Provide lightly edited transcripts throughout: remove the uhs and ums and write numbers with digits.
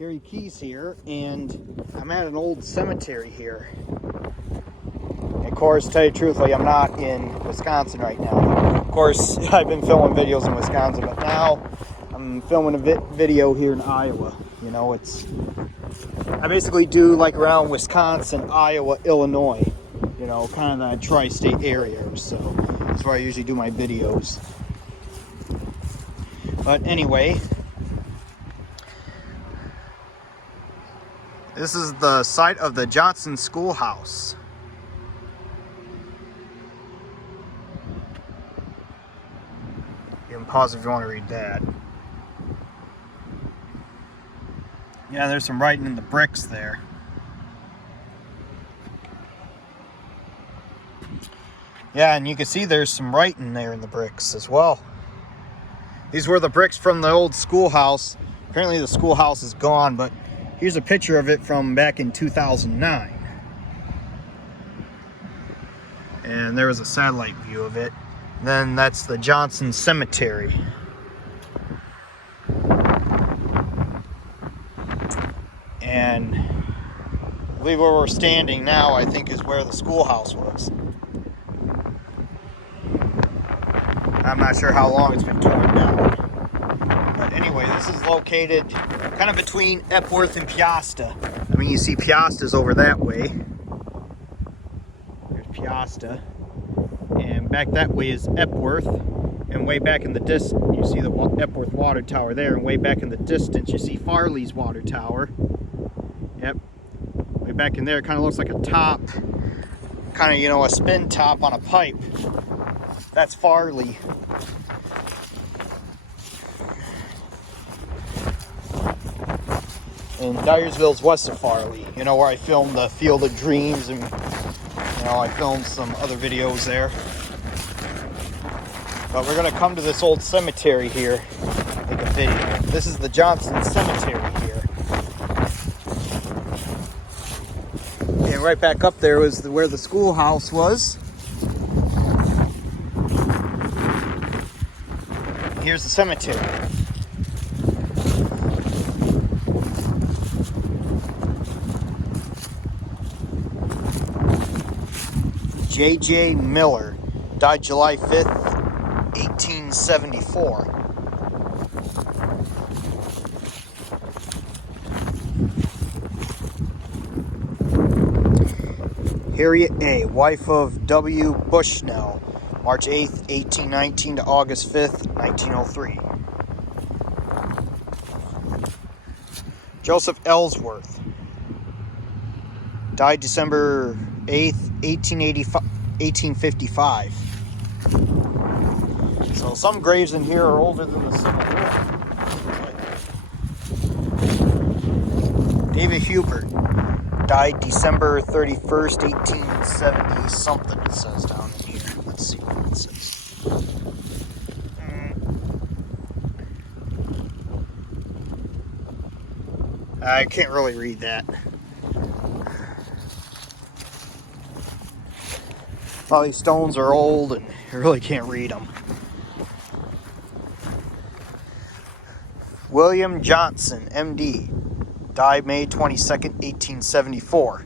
Harry Keys here, and I'm at an old cemetery here. Of course, to tell you truthfully, I'm not in Wisconsin right now. Of course, I've been filming videos in Wisconsin, but now I'm filming a video here in Iowa. You know, I basically do like around Wisconsin, Iowa, Illinois. You know, kind of that tri-state area or so. That's where I usually do my videos. But anyway, this is the site of the Johnson Schoolhouse. You can pause if you want to read that. Yeah, there's some writing in the bricks there. Yeah, and you can see there's some writing there in the bricks as well. These were the bricks from the old schoolhouse. Apparently the schoolhouse is gone, but here's a picture of it from back in 2009. And there was a satellite view of it. Then that's the Johnson Cemetery. And I believe where we're standing now, I think, is where the schoolhouse was. I'm not sure how long it's been torn down. But anyway, this is located kind of between Epworth and Peosta. I mean, you see Peosta's over that way. There's Peosta. And back that way is Epworth. And way back in the distance, you see the Epworth water tower there. And way back in the distance, you see Farley's water tower. Yep. Way back in there, it kind of looks like a top. Kind of, you know, a spin top on a pipe. That's Farley. And Dyersville's west of Farley. You know, where I filmed the Field of Dreams, and you know, I filmed some other videos there. But we're gonna come to this old cemetery here, make a video. This is the Johnson Cemetery here. And right back up there was where the schoolhouse was. Here's the cemetery. J.J. Miller died July 5th, 1874. Harriet A., wife of W. Bushnell, March 8th, 1819 to August 5th, 1903. Joseph Ellsworth died December 8th, 1855. So some graves in here are older than the Civil War. David Hubert died December 31st, 1870 something, it says down in here. Let's see what it says. I can't really read that. All these stones are old and you really can't read them. William Johnson, M.D., died May 22nd, 1874.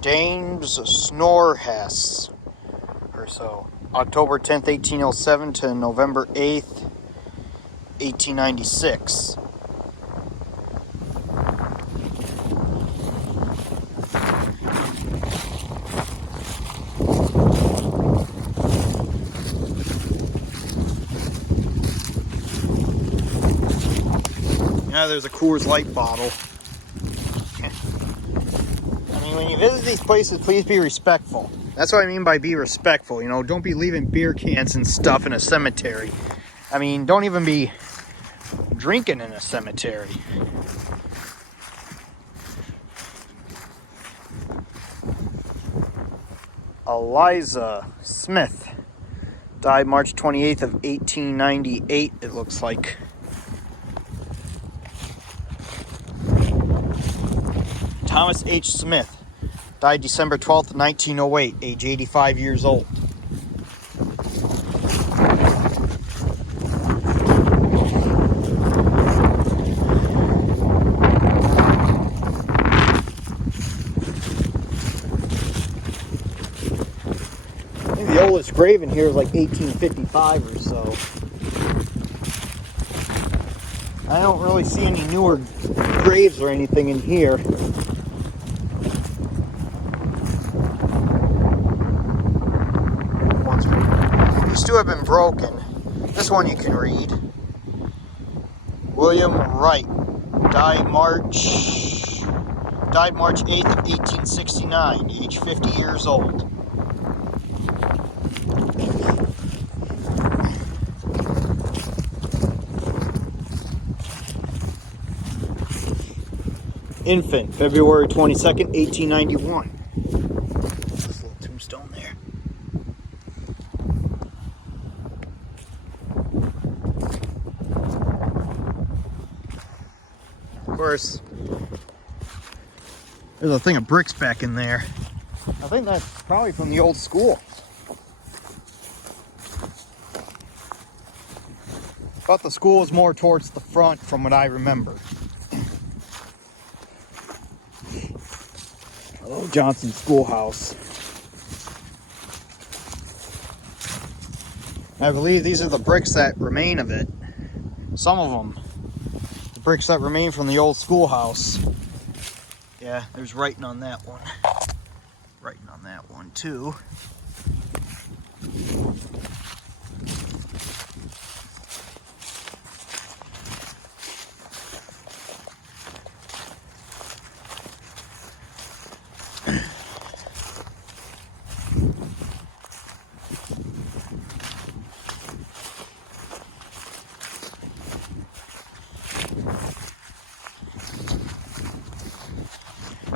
James Snorhess, or so, October 10th, 1807 to November 8th, 1896. Yeah, there's a Coors Light bottle. When you visit these places, please be respectful. That's what I mean by be respectful. You know, don't be leaving beer cans and stuff in a cemetery. I mean, don't even be drinking in a cemetery. Eliza Smith Died March 28th of 1898, it looks like. Thomas H. Smith. Died December 12th, 1908, age 85 years old. I think the oldest grave in here is like 1855 or so. I don't really see any newer graves or anything in here. These two have been broken. This one you can read. William Wright died March 8th of 1869, age 50 years old. Infant, February 22nd, 1891. This little tombstone there. Of course, there's a thing of bricks back in there. I think that's probably from the old school. But the school is more towards the front from what I remember. Oh, Johnson Schoolhouse. I believe these are the bricks that remain of it. Some of them. The bricks that remain from the old schoolhouse. Yeah, there's writing on that one. Writing on that one too.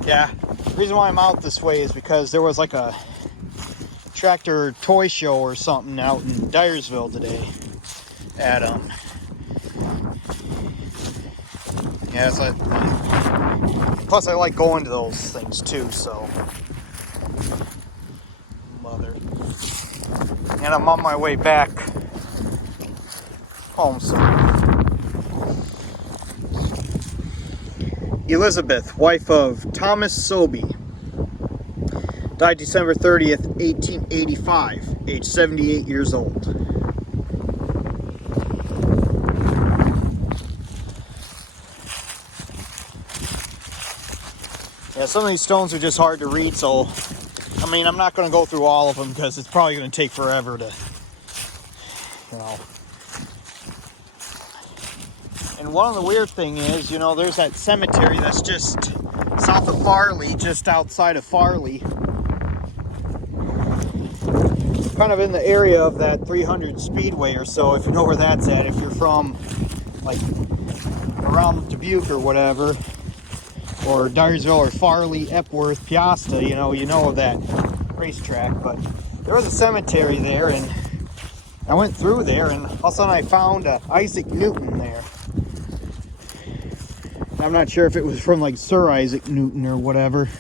Yeah, the reason why I'm out this way is because there was like a tractor toy show or something out in Dyersville today at yeah, it's like, plus I like going to those things too, so mother. And I'm on my way back home soon. Elizabeth, wife of Thomas Sobey, died December 30th, 1885, age 78 years old. Yeah, some of these stones are just hard to read, so, I mean, I'm not going to go through all of them because it's probably going to take forever to, you know. And one of the weird thing is, you know, there's that cemetery that's just south of Farley, just outside of Farley. Kind of in the area of that 300 Speedway or so, if you know where that's at. If you're from, like, around Dubuque or whatever, or Dyersville or Farley, Epworth, Peosta, you know of that racetrack. But there was a cemetery there, and I went through there, and all of a sudden I found Isaac Newton there. I'm not sure if it was from like Sir Isaac Newton or whatever.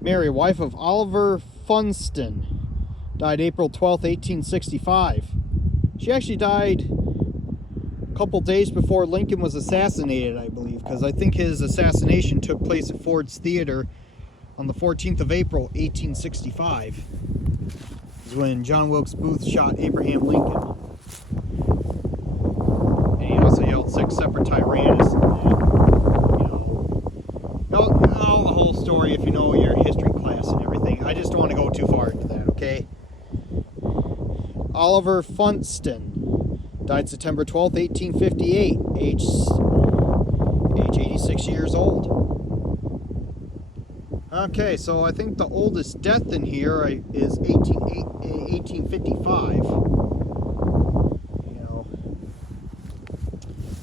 Mary, wife of Oliver Funston, died April 12th, 1865. She actually died a couple days before Lincoln was assassinated, I believe, because I think his assassination took place at Ford's Theater on the 14th of April, 1865. When John Wilkes Booth shot Abraham Lincoln. And he also yelled "Sic Semper Tyrannis" and that. You know the whole story if you know your history class and everything. I just don't want to go too far into that, okay? Oliver Funston died September 12th, 1858, age 86 years old. Okay, so I think the oldest death in here is 1855. You know,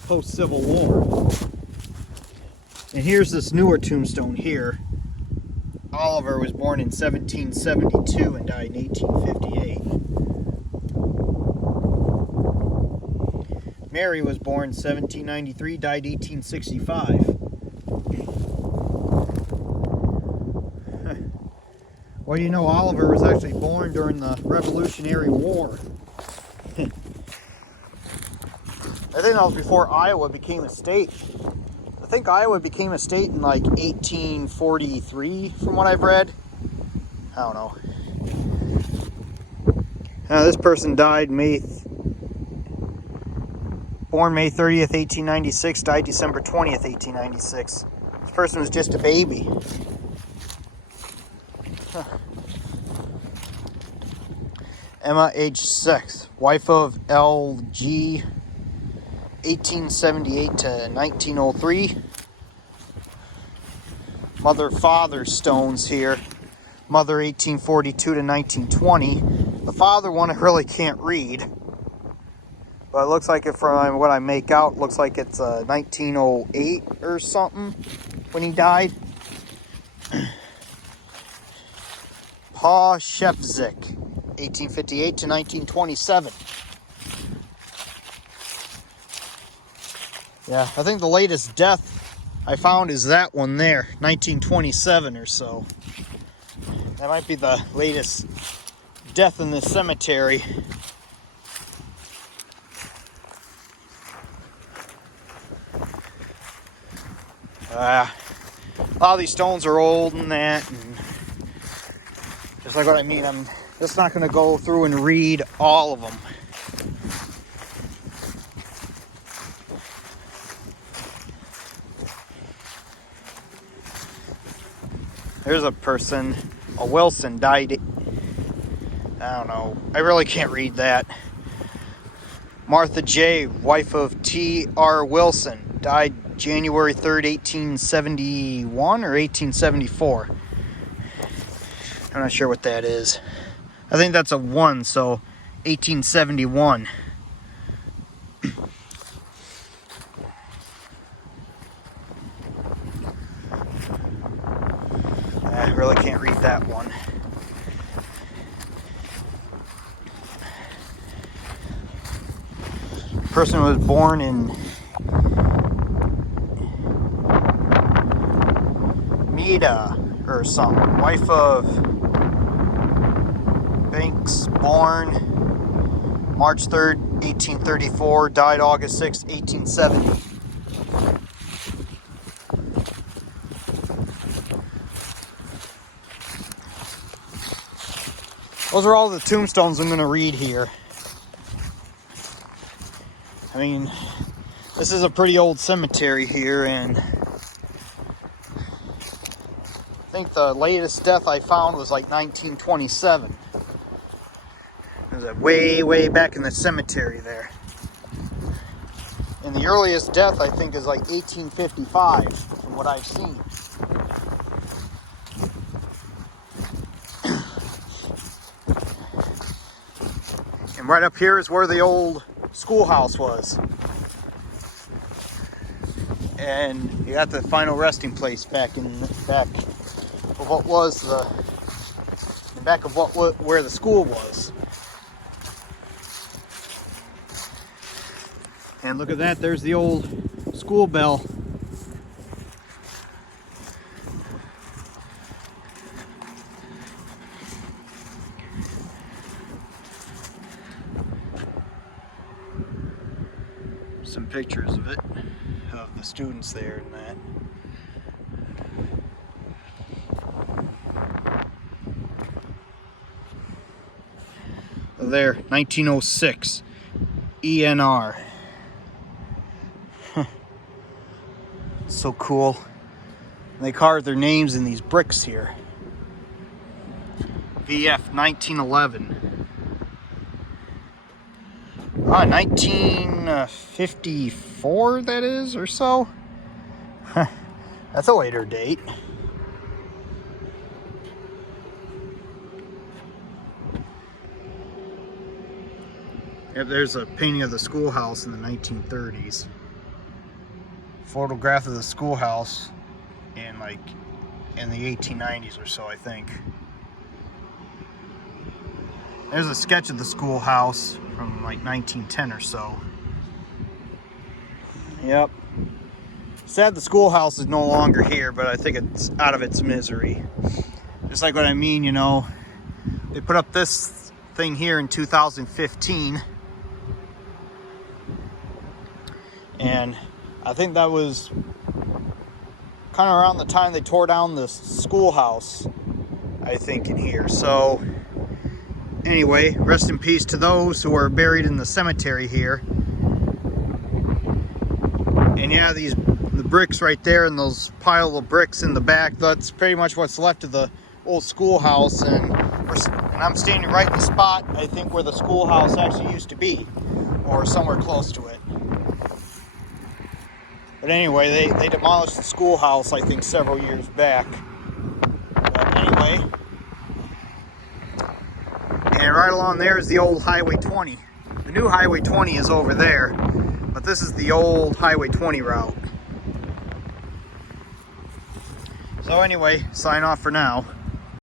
post-Civil War. And here's this newer tombstone here. Oliver was born in 1772 and died in 1858. Mary was born 1793, died 1865. Well, you know, Oliver was actually born during the Revolutionary War. I think that was before Iowa became a state. I think Iowa became a state in like 1843, from what I've read. I don't know. This person died born May 30th, 1896, died December 20th, 1896. This person was just a baby. Emma, age 6, wife of L.G., 1878 to 1903. Mother-father stones here. Mother, 1842 to 1920. The father one I really can't read. But it looks like it, from what I make out, looks like it's 1908 or something when he died. Pa Shefzik, 1858 to 1927. Yeah, I think the latest death I found is that one there, 1927 or so. That might be the latest death in this cemetery. A lot of these stones are old and that, and just like what I mean, I'm just not going to go through and read all of them. There's a person, a Wilson, died, I don't know, I really can't read that. Martha J., wife of T.R. Wilson, died January 3rd, 1871 or 1874. I'm not sure what that is. I think that's a 1, so 1871. I really can't read that one. Person was born in Meda or something. Wife of Banks, born March 3rd, 1834, died August 6th, 1870. Those are all the tombstones I'm going to read here. I mean, this is a pretty old cemetery here, and I think the latest death I found was like 1927. It was way back in the cemetery there. And the earliest death I think is like 1855, from what I've seen. And right up here is where the old schoolhouse was. And you got the final resting place back of what was where the school was. And look at that, there's the old school bell. Some pictures of it, of the students there and that. There, 1906, ENR. So cool. They carved their names in these bricks here. VF 1911. 1954 that is, or so. That's a later date. Yep, there's a painting of the schoolhouse in the 1930s. Photograph of the schoolhouse in the 1890s or so, I think. There's a sketch of the schoolhouse from like 1910 or so. Yep. Sad the schoolhouse is no longer here, but I think it's out of its misery. Just like what I mean, you know, they put up this thing here in 2015. And I think that was kind of around the time they tore down the schoolhouse, I think, in here. So anyway, rest in peace to those who are buried in the cemetery here. And yeah, the bricks right there and those pile of bricks in the back, that's pretty much what's left of the old schoolhouse. And I'm standing right in the spot, I think, where the schoolhouse actually used to be, or somewhere close to it. But anyway, they demolished the schoolhouse, I think, several years back. But anyway, and right along there is the old Highway 20. The new Highway 20 is over there, but this is the old Highway 20 route. So anyway, sign off for now.